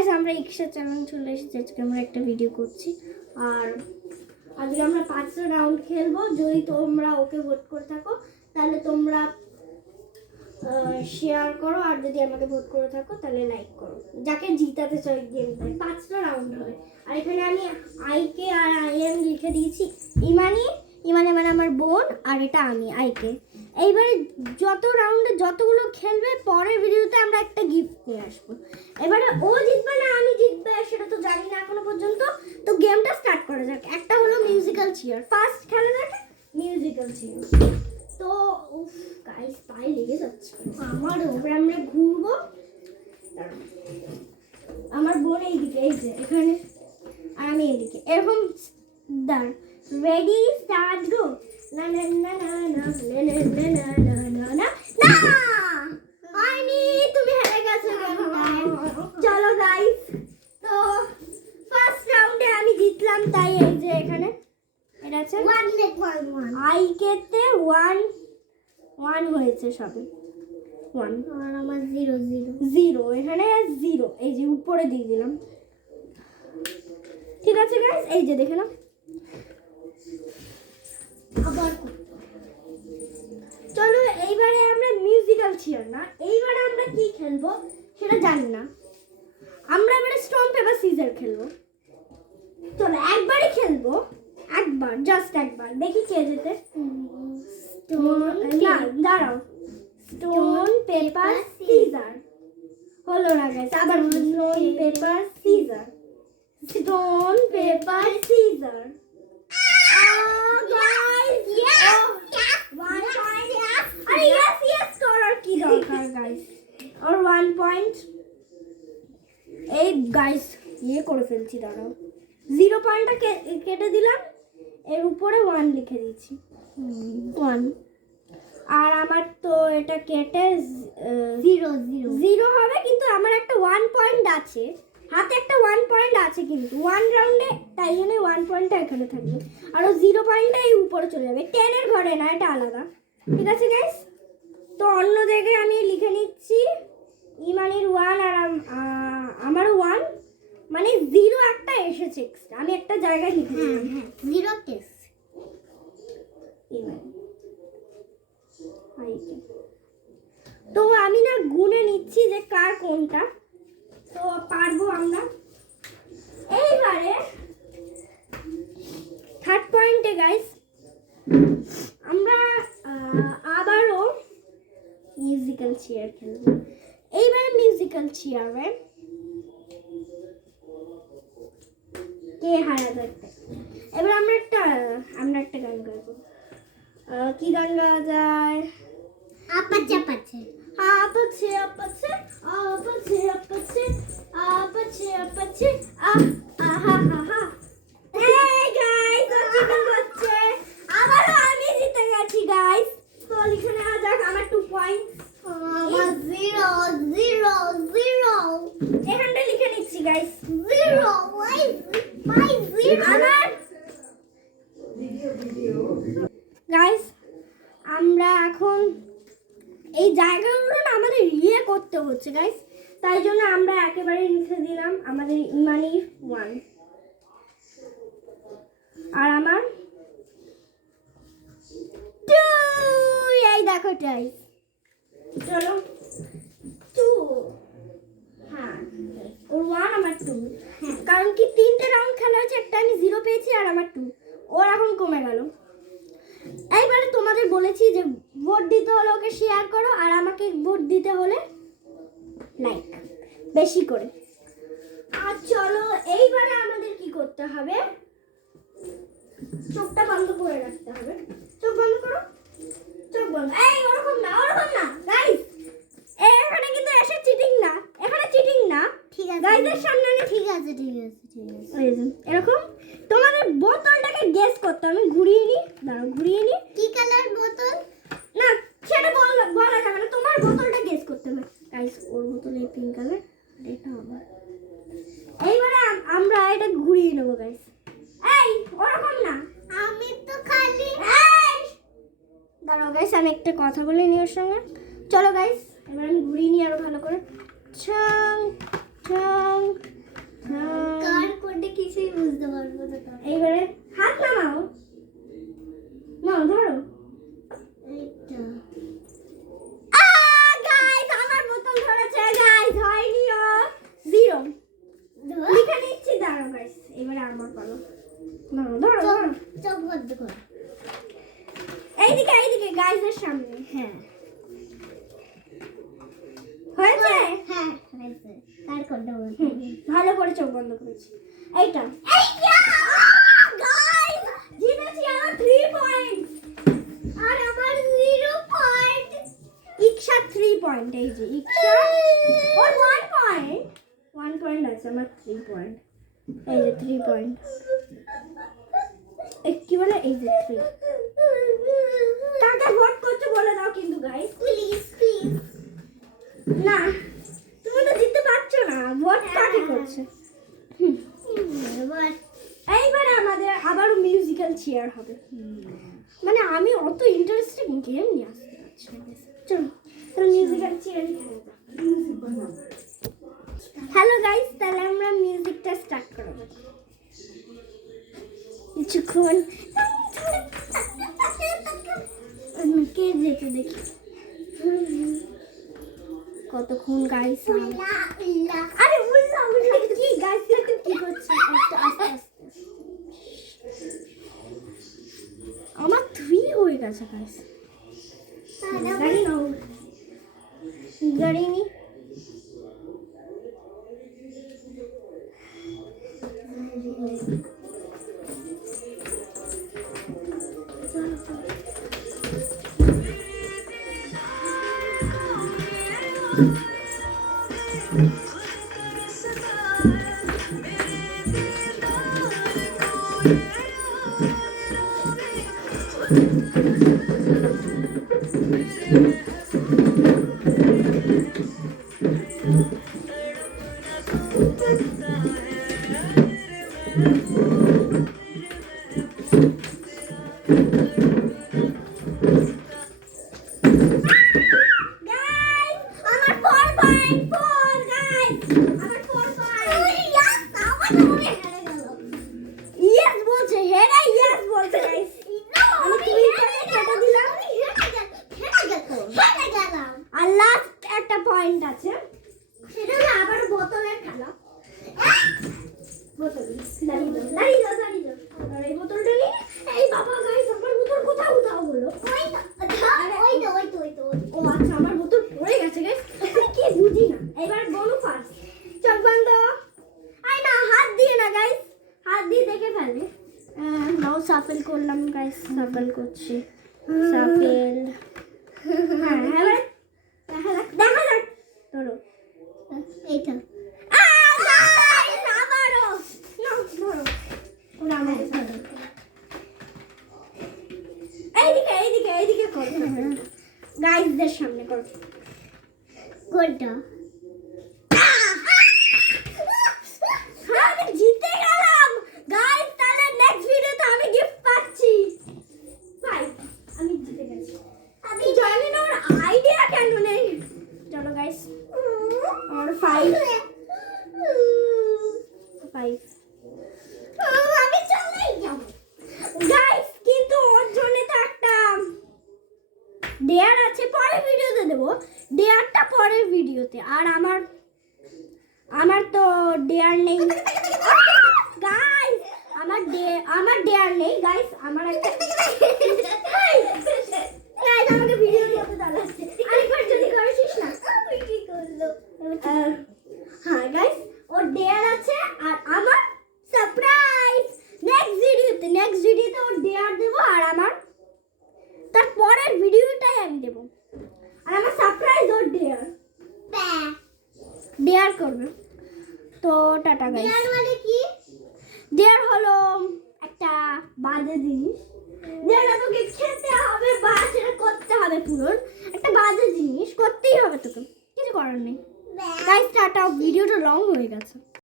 Guys আমরা রিক্সা চালানো চলে এসেছি, আজকে আমরা একটা ভিডিও করছি। আর আজকে আমরা 5টা রাউন্ড খেলবো। যদি তোমরা ওকে ভোট করে থাকো তাহলে তোমরা শেয়ার করো, আর যদি আমাকে ভোট করে থাকো তাহলে লাইক করো। যাকে জিতাতে চাই গেমটায় 5টা রাউন্ড হবে। আর এখানে আমি আইকে আর আইএম লিখে দিয়েছি। ইমানি মানে আমার বোন, আর এটা আমি আইকে। এইবারে যত রাউন্ডে যতগুলো খেলবে পরের ভিডিওতে আমরা একটা গিফট নিয়ে আসবো। এবারে ও জিতবে না আমি জিতবে সেটা তো জানি না এখনো পর্যন্ত। তো গেমটা স্টার্ট করা যাক। একটা হলো মিউজিক্যাল চেয়ার, ফার্স্ট খেলা যাক মিউজিক্যাল চেয়ার। তো উফ গাইস পায়ে লেগে যাচ্ছে আমার। ওপরে আমরা ঘুরবো, আমার বোন এইদিকে, এই যে এখানে, আর আমি এইদিকে, এরকম দাঁড়। রেডি স্টার্ট গো। না না না না না না না না না না না না হয়নি, তুমি হেরে গেছো। চলো গাইস, তো ফার্স্ট রাউন্ডে আমি জিতলাম, তাই এই যে এখানে এটা আছে 1 আইকেতে 1 হয়েছে সবে 1, আর আমার 0 এখানে 0, এই যে উপরে দিয়ে দিলাম। ঠিক আছে গাইস, এই যে দেখে নাও। আবার চলো এইবারে আমরা মিউজিক্যাল চেয়ার না, এইবারে আমরা কি খেলবো সেটা জানি না। আমরা এবারে স্টোন পেপার সিজার খেলবো। চলো একবারই খেলবো, একবার, জাস্ট একবার, দেখি কে জেতে। না দাঁড়াও, স্টোন পেপার সিজার হলো না গাইস, আবার stone paper scissor, stone paper scissor. और 1 পয়েন্ট। এই গাইস ইয়ে করে ফেলছি, দাঁড়াও, 0 পয়েন্টটা কেটে দিলাম, এর উপরে 1 লিখে দিচ্ছি 1। আর আমার তো এটা কেটে 0 হবে, কিন্তু আমার একটা 1 পয়েন্ট আছে হাতে, একটা 1 পয়েন্ট আছে কিন্তু 1 রাউন্ডে, তাই জন্য 1 পয়েন্টটা এখানে থাকবে। আর 0 পয়েন্টটা এই উপরে চলে যাবে, 10 এর ঘরে না, এটা আলাদা। ঠিক আছে গাইস, তো অন্য জায়গায় আমি লিখে নিচ্ছি ইমানির 1 আর আমারও 1, মানে 0 একটা এসেছে এক্সট্রা, আমি একটা জায়গায় লিখেছি 0 কেস ইমানি। তো আমি না গুনে নিচ্ছি যে কার কোনটা, তো পারবো আমরা। এইবারে 3rd পয়েন্টে গাইস আমরা আবারও মিউজিক্যাল চেয়ার খেলবো। এইবারে মিউজিক্যাল চেয়ারে কে হারা যাচ্ছে। এবার আমরা একটা গান গাইবো। কি গান গাওয়া যায়? আপাচ্ছে আপাচ্ছে আপাচ্ছে আপাচ্ছে আপাচ্ছে আপাচ্ছে আপাচ্ছে আপাচ্ছে আহা হা হা। এই গাইস চিটিং করছে, আবারও আমি জিতে গেছি গাইস। তো লিখে নেওয়া যাক আমার 2 পয়েন্ট, আমার 0 এখানটা লিখে নিচ্ছি গাইস 0 মাই 0 আমার। গাইস আমরা এখন এই জায়গাগুলো না আমাদের ইয়ে করতে হচ্ছে গাইস, তাই জন্য আমরা একেবারে লিখে দিলাম আমাদের ইমানি 1 আর আমার 2। এই দেখো গাইস, চলো 2, হ্যাঁ ওর 1 আমার 2, কারণ কি 3টে রাউন্ড খেলা হয়েছে, একটা আমি 0 পেয়েছি আর আমার 2, ওর এখন কমে গেল। এইবারে তোমাদের বলেছি যে ভোট দিতে হলে ওকে শেয়ার করো, আর আমাকে ভোট দিতে হলে লাইক বেশি করে। আর চলো এইবারে আমাদের কি করতে হবে, চোখটা বন্ধ করে রাখতে হবে। চোখ বন্ধ করো, চোখ বন্ধ। এই ওরকম না গাইস, এখানে কিন্তু এসে চিটিং না, এখানে চিটিং না, ঠিক আছে গাইসের সামনে না। ঠিক আছে এরকম তোমাদের বোতলটাকে গেস করতে হবে। ঘুরিয়ে নি, দাঁড়াও ঘুরিয়ে নি। কি কালার বোতল না সেটা বলা যাবে না, তোমার বোতলটা গেস করতে হবে গাইস। ওর বোতল এই পিঙ্ক কালার, এটা আমার। এইবারে আমরা এটা ঘুরিয়ে নেবো গাইস। এই ওরকম না, আমি তো খালি দাঁড়াও গাইস, আমি একটা কথা বলে নি ওর সঙ্গে। চলো গাইস এবার আমি ঘুরিয়ে নিই আরো ভালো করে। ছং ছং বুঝতে পারবো না। এইবারে হাত নামাও, নাও ধরো। এইটা গাইস আমার বোতল ধরেছে গাইস, হয়নি ও 0 লিখে নিচ্ছি, দাঁড়াও গাইস এবারে আমার পালো। নাও ধরো ধরো, চোখ বন্ধ কর। এইদিকে এইদিকে গাইসের সামনে। হ্যাঁ হয়েছে, হ্যাঁ হয়েছে। কার কোনটা বলতে? ভালো করে চোখ বন্ধ করেছি। এইটা গাইস জিতেছি, আমার 3 পয়েন্ট আর আমার 0 পয়েন্ট। ইকশা 3 পয়েন্ট, এই যে ইকশা ওর 1 পয়েন্ট, 1 পয়েন্ট আছে, আমার 3 পয়েন্ট, এই যে 3 পয়েন্ট। কি বলে, এই যে 3। কাকে ভোট করছো বলে দাও কিন্তু গাইস, প্লিজ প্লিজ। না তুমি তো জিততে পারছো না, ভোট কাকে করছে। এবার এইবারে আমাদের আবারও মিউজিক্যাল চেয়ার হবে। মানে আমি অত ইন্টারেস্টিং গেম নিয়ে আসতে পারছি না। চলো তাহলে মিউজিক্যাল চেয়ারই খেলা যাক। হ্যালো গাইস, তাহলে আমরা মিউজিকটা স্টার্ট করব। কিছুক্ষণ কে যেতে দেখি কতক্ষণ গাইস। আরে উল্লা উল্লা কি গাইস, দেখো কি করছে, আস্তে আস্তে আস্তে। আমার 3 হয়ে গেছে গাইস। গাড়ি নাও, গাড়ি নি। পয়েন্ট আছে, সেটা হলো আবার বোতলের খেলা। বোতল দাঁড়িয়ে যাও দাঁড়িয়ে যাও, আর এই বোতলটা নিয়ে এই বাবা গাইস আমার বোতল কোথাও কোথাও হলো। ওই তো ও আচ্ছা আমার বোতল পড়ে গেছে গাইস, কি বুঝি না। এবার বনু ফার্স্ট, চোখ বন্ধ। আই না হাত দিয়ে না গাইস, হাত দিয়ে দেখে ফেলে। নাও সাফেল করলাম গাইস, সাফেল করছি, সাফেল। হ্যাঁ এবার দেখা যাক দেখা যাক, ধরো এইটা। আবারও নাও ধরো, ওরা আমাকে ধরো। এইদিকে এইদিকে এইদিকে করো, গাইসদের সামনে করো। কোনটা? আমি জিতে গেলাম গাইস। তাহলে নেক্সট ভিডিওতে আমি গিফট পাচ্ছি। ভাই আমি জিতে গেছি। আমি জানি না ওর আইডিয়া কেন নেই। চলো গাইস, আর 5 আমি চলেই যাব গাইস, কিন্তু ওর জন্য তো একটা ডেয়ার আছে, পরের ভিডিওতে দেবো। ডেয়ারটা পরের ভিডিওতে। আর আমার তো ডেয়ার নেই গাইস, আমার ডেয়ার নেই গাইস। আমার একটা গাইস আমাকে ভিডিও করতে দাঁড়াচ্ছে, আরেকবার যদি করেছিস না। কি করলো? হ্যাঁ গাইস, ওর ডেয়ার আছে আর আমার সারপ্রাইজ। নেক্সট ভিডিওতে ওর ডেয়ার দেবো আর আমার তার পরের ভিডিওটাই আমি দেবো। আর আমার সারপ্রাইজ ওর ডেয়ার করবে। তো টাটা গাইস। ডেয়ার মানে কি? ডেয়ার হলো একটা বাজে জিনিস, যেটা তোকে খেতে হবে বা সেটা করতে হবে পূরণ। একটা বাজে জিনিস করতেই হবে তোকে, কিছু করার নেই গাইস। টাটা, ভিডিওটা লং হয়ে গেছে।